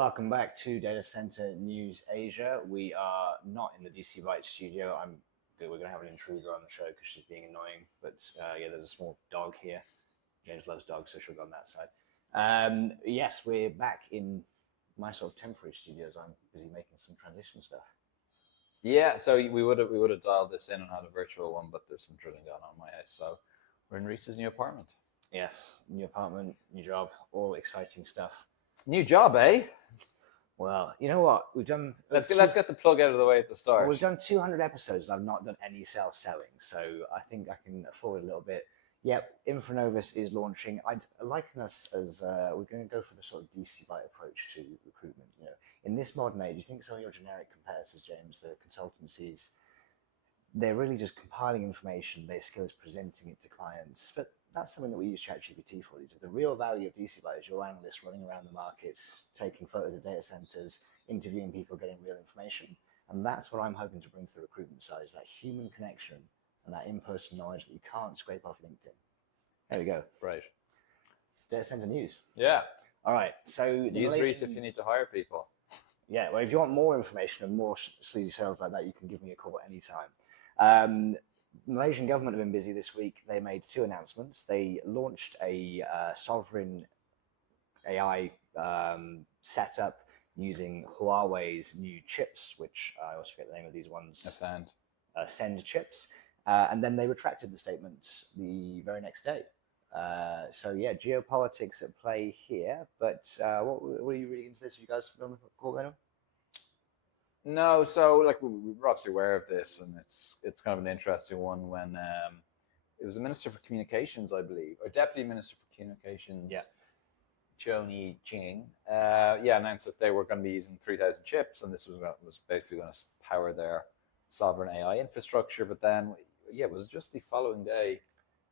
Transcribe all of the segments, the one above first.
Welcome back to Data Center News Asia. We are not in the DC Byte studio. We're going to have an intruder on the show because she's being annoying. But yeah, there's a small dog here. James loves dogs, so she'll go on that side. Yes, we're back in my sort of temporary studios. I'm busy making some transition stuff. Yeah, so we would have dialed this in and had a virtual one, but there's some drilling going on in my house. So we're in Rhys's new apartment. Yes, new apartment, new job, all exciting stuff. New job, eh? Well, you know what? Let's get the plug out of the way at the start. We've done 200 episodes and I've not done any self-selling, so I think I can afford a little bit. Yeah, Infranovus is launching. I'd liken us as we're going to go for the sort of DC Byte approach to recruitment. You know, in this modern age, you think some of your generic competitors, James, the consultancies, they're really just compiling information, their skills presenting it to clients. But that's something that we use ChatGPT for. The real value of DC Byte is your analysts running around the markets, taking photos of data centers, interviewing people, getting real information. And that's what I'm hoping to bring to the recruitment side, is that human connection and that in-person knowledge that you can't scrape off LinkedIn. There we go. Right. Data center news. Yeah. All right. So use Rhys if you need to hire people. Yeah. Well, if you want more information and more sleazy sales like that, you can give me a call anytime. Malaysian government have been busy this week. They made two announcements. They launched a sovereign AI setup using Huawei's new chips, which I always forget the name of these ones. Send chips. And then they retracted the statement the very next day. So yeah, geopolitics at play here. But what are you reading into this? Have you guys been on the call going on? No, so like we're obviously aware of this, and it's kind of an interesting one when it was the Minister for Communications, I believe, or Deputy Minister for Communications, Choni Ching, announced that they were going to be using 3,000 chips, and this was basically going to power their sovereign AI infrastructure. But then, it was just the following day.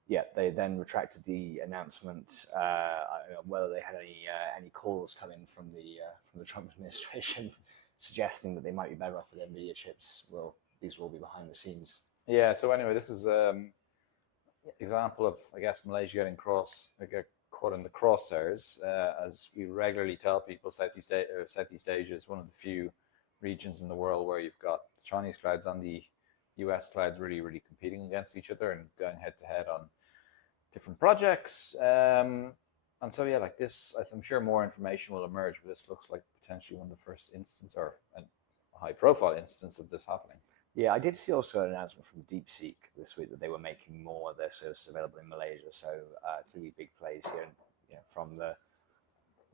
Yeah, they then retracted the announcement. I don't know whether they had any calls coming from the Trump administration suggesting that they might be better off with NVIDIA chips. Well, these will all be behind the scenes. Yeah, so anyway, this is an example of, I guess, Malaysia getting caught in the crosshairs. As we regularly tell people, Southeast Asia is one of the few regions in the world where you've got the Chinese clouds and the US clouds really, really competing against each other and going head-to-head on different projects. And so, yeah, like this, I'm sure more information will emerge, but this looks like potentially one of the first instance or a high-profile instance of this happening. Yeah, I did see also an announcement from DeepSeek this week that they were making more of their services available in Malaysia. So clearly big plays here, from the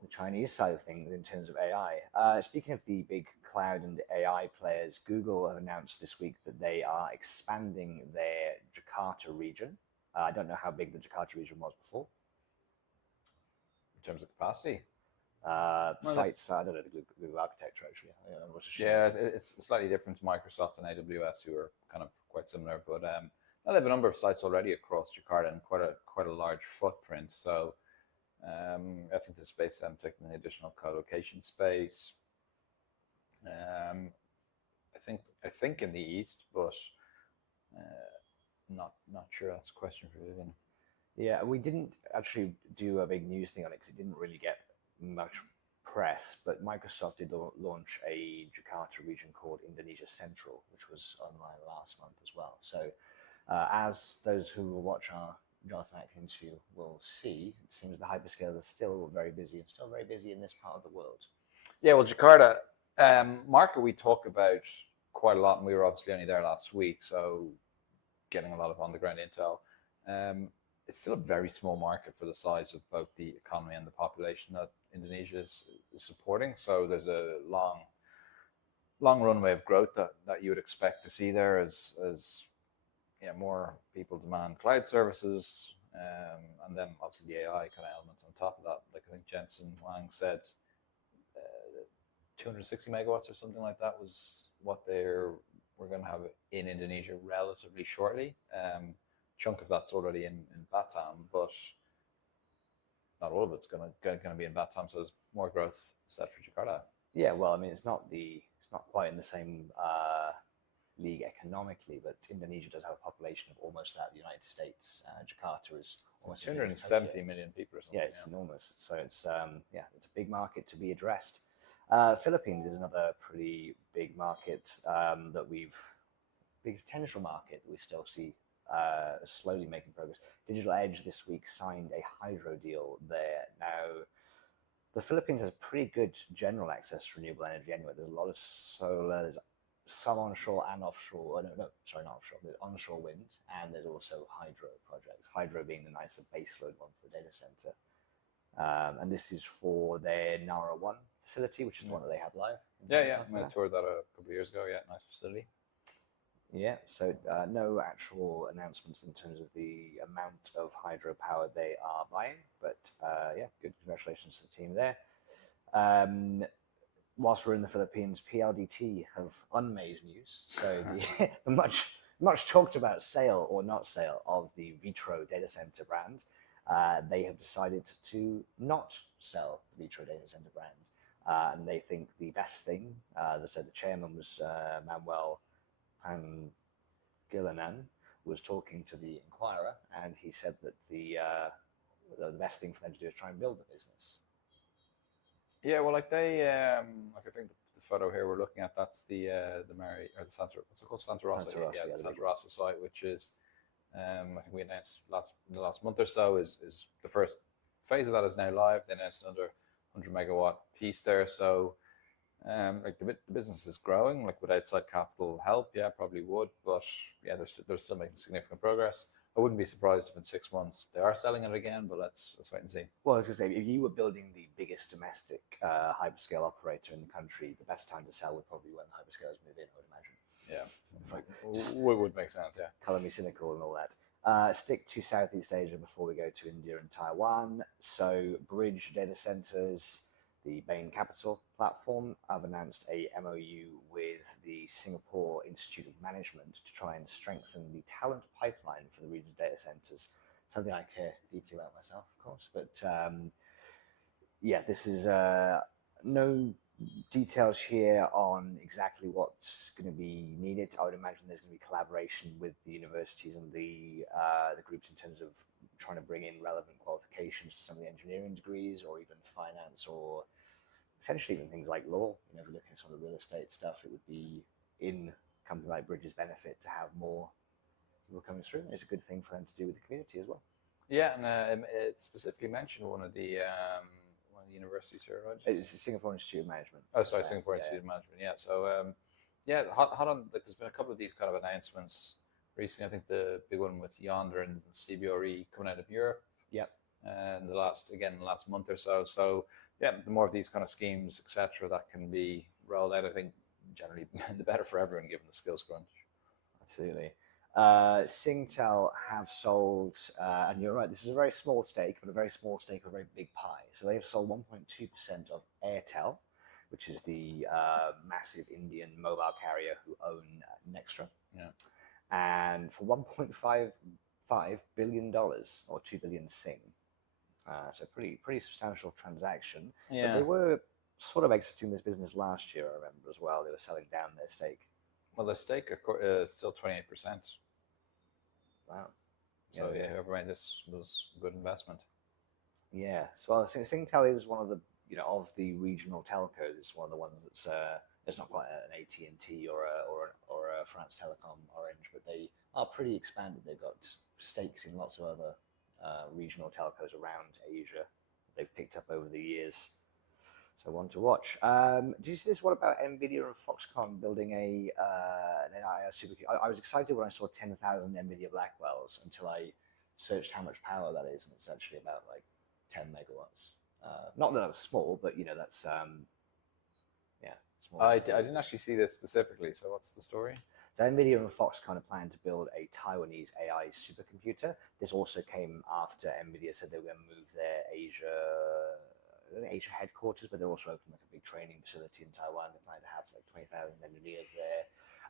Chinese side of things in terms of AI. Speaking of the big cloud and AI players, Google have announced this week that they are expanding their Jakarta region. I don't know how big the Jakarta region was before. In terms of capacity? Sites, I don't know the Google architecture actually. Yeah, it's slightly different to Microsoft and AWS, who are kind of quite similar. But they have a number of sites already across Jakarta and quite a large footprint. So I think the space I'm taking the additional co-location space. I think in the east, but not sure. That's a question for Vivian. Yeah, we didn't actually do a big news thing on it because it didn't really get much press, but Microsoft did launch a Jakarta region called Indonesia Central, which was online last month as well. So as those who will watch our Jonathan Atkins interview will see, it seems the hyperscalers are still very busy and still very busy in this part of the world. Yeah, well, Jakarta, market we talk about quite a lot, and we were obviously only there last week, so getting a lot of on-the-ground intel. It's still a very small market for the size of both the economy and the population that Indonesia is supporting. So there's a long runway of growth that you would expect to see there as more people demand cloud services, and then obviously the AI kind of elements on top of that. Like I think Jensen Huang said, 260 megawatts or something like that was what we're going to have in Indonesia relatively shortly. Chunk of that's already in Batam, but not all of it's going to be in Batam. So there's more growth set for Jakarta. Yeah, well, I mean, it's not quite in the same league economically, but Indonesia does have a population of almost that of the United States. Jakarta is almost 270 million people or something. Yeah, it's enormous. So it's it's a big market to be addressed. Philippines is another pretty big market big potential market that we still see slowly making progress. Digital Edge this week signed a hydro deal there. Now, the Philippines has pretty good general access to renewable energy anyway. There's a lot of solar, there's some onshore and offshore, not offshore, there's onshore wind, and there's also hydro projects. Hydro being the nicer baseload one for the data center. And this is for their Nara 1 facility, which is the one that they have live. Yeah. I toured that a couple of years ago. Yeah, nice facility. Yeah, so no actual announcements in terms of the amount of hydropower they are buying, but yeah, good congratulations to the team there. Whilst we're in the Philippines, PLDT have unmade news. So the much talked about sale or not sale of the Vitro data center brand, they have decided to not sell the Vitro data center brand, and they think the best thing. So the chairman was Manuel Pangilinan, was talking to the Inquirer, and he said that the best thing for them to do is try and build the business. Yeah, well, like they, like I think the photo here we're looking at, that's the Mary or the Santa, what's it called, Santa Rosa? Yeah, the Santa Rosa site, which is, I think we announced in the last month or so, is the first phase of that is now live. They announced another 100 megawatt piece there, so. Like the business is growing. Like would outside capital help? Yeah, probably would. But yeah, they're still making significant progress. I wouldn't be surprised if in 6 months they are selling it again. But let's wait and see. Well, I was going to say, if you were building the biggest domestic hyperscale operator in the country, the best time to sell would probably be when the hyperscalers move in. I would imagine. Yeah, would make sense. Yeah, color me cynical and all that. Stick to Southeast Asia before we go to India and Taiwan. So, Bridge Data Centers, the Bain Capital platform, have announced a MOU with the Singapore Institute of Management to try and strengthen the talent pipeline for the region's data centers. Something I care deeply about myself, of course. But yeah, this is no details here on exactly what's going to be needed. I would imagine there's going to be collaboration with the universities and the groups in terms of trying to bring in relevant qualifications to some of the engineering degrees, or even finance, or potentially even things like law. You know, if you're looking at some of the real estate stuff, it would be in a company like Bridge's benefit to have more people coming through. And it's a good thing for them to do with the community as well. Yeah, and it specifically mentioned one of the universities here, right? It's the Singapore Institute of Management. Oh, sorry, Singapore Institute of Management. Yeah, so yeah, hot on. Like, there's been a couple of these kind of announcements recently. I think the big one with Yonder and CBRE coming out of Europe. Yep. And the last month or so. So yeah, the more of these kind of schemes, etc., that can be rolled out, I think generally the better for everyone, given the skills crunch. Absolutely. Singtel have sold, and you're right, this is a very small stake, but a very small stake of a very big pie. So they've sold 1.2% of Airtel, which is the massive Indian mobile carrier who own Nextra. Yeah. And for $1.55 billion, or 2 billion Sing. So pretty substantial transaction. Yeah. But they were sort of exiting this business last year, I remember as well. They were selling down their stake. Well, the stake is still 28%. Wow. So yeah, whoever made this was a good investment. Yeah. So well, Singtel is one of the of the regional telcos. It's one of the ones that's it's not quite an AT&T or a France Telecom Orange, but they are pretty expanded. They've got stakes in lots of other regional telcos around Asia. They've picked up over the years. So one to watch. Do you see this? What about NVIDIA and Foxconn building an AI supercomputer? I was excited when I saw 10,000 NVIDIA Blackwells until I searched how much power that is, and it's actually about like 10 megawatts. Not that that's small, but that's small. I didn't actually see this specifically. So what's the story? So NVIDIA and Foxconn are planning to build a Taiwanese AI supercomputer. This also came after NVIDIA said they were going to move their Asia headquarters, but they're also opening like a big training facility in Taiwan. They plan to have like 20,000 engineers there.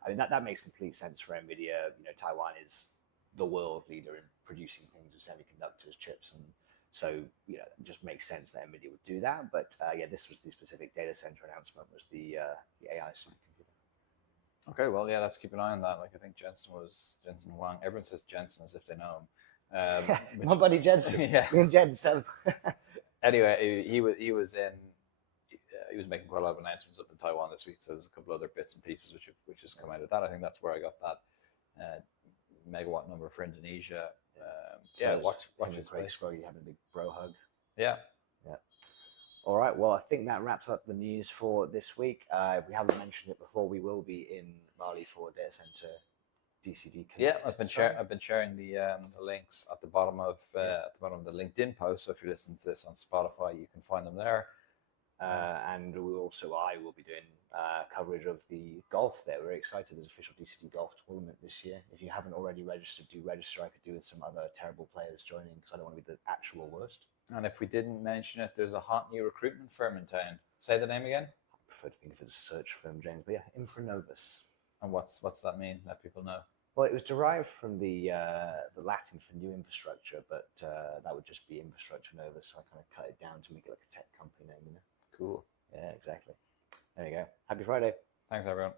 I mean, that makes complete sense for NVIDIA. Taiwan is the world leader in producing things with semiconductors, chips, and so it just makes sense that NVIDIA would do that. But yeah, this was the specific data center announcement, was the AI supercomputer. Okay, well, yeah, let's keep an eye on that. Like, I think Jensen Huang. Everyone says Jensen as if they know him. My buddy Jensen. Yeah. Me and Jensen. Anyway, he was in he was making quite a lot of announcements up in Taiwan this week. So there's a couple other bits and pieces which has come out of that. I think that's where I got that megawatt number for Indonesia. Watch this space. You having a big bro hug. Yeah. All right. Well, I think that wraps up the news for this week. If we haven't mentioned it before, we will be in Bali for data center DCD Connect. Yeah, I've been sharing the links at the bottom of the LinkedIn post. So if you're listening to this on Spotify, you can find them there. And I will be doing coverage of the golf there. We're excited. There's an official DCD golf tournament this year. If you haven't already registered, do register. I could do with some other terrible players joining because I don't want to be the actual worst. And if we didn't mention it, there's a hot new recruitment firm in town. Say the name again. I prefer to think of it as a search firm, James. But yeah, Infranovus. And what's that mean? Let people know. Well, it was derived from the Latin for new infrastructure, but that would just be Infrastructure Nova. So I kind of cut it down to make it like a tech company name, you know. Cool. Yeah, exactly. There you go. Happy Friday. Thanks, everyone.